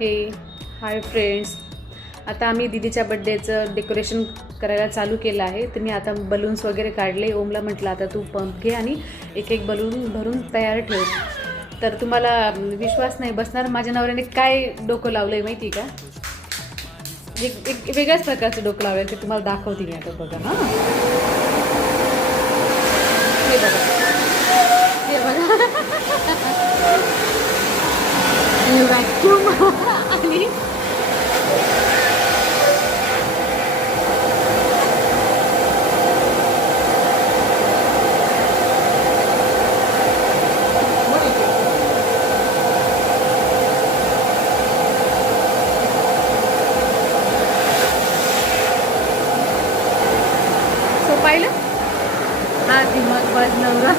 हे hi friends, आता आम्ही दीदीच्या बड्डेचं डेकोरेशन करायला चालू केलं आहे. तर मी आता बलून्स वगैरे काढले. ओमला म्हटलं आता तू पंप घे आणि एक एक बलून भरून तयार ठेव. तर तुम्हाला विश्वास नाही बसणार, माझ्या नवऱ्याने काय डोकं लावलं आहे माहिती का? एक वेगळ्याच प्रकारचं डोकं लावलं आहे, ते तुम्हाला दाखवते मी आता. बघा हां, हे बघा, हे बघा. व्हॅक्यूम आणि पाहिलं हा दिमाग बाज नवरा.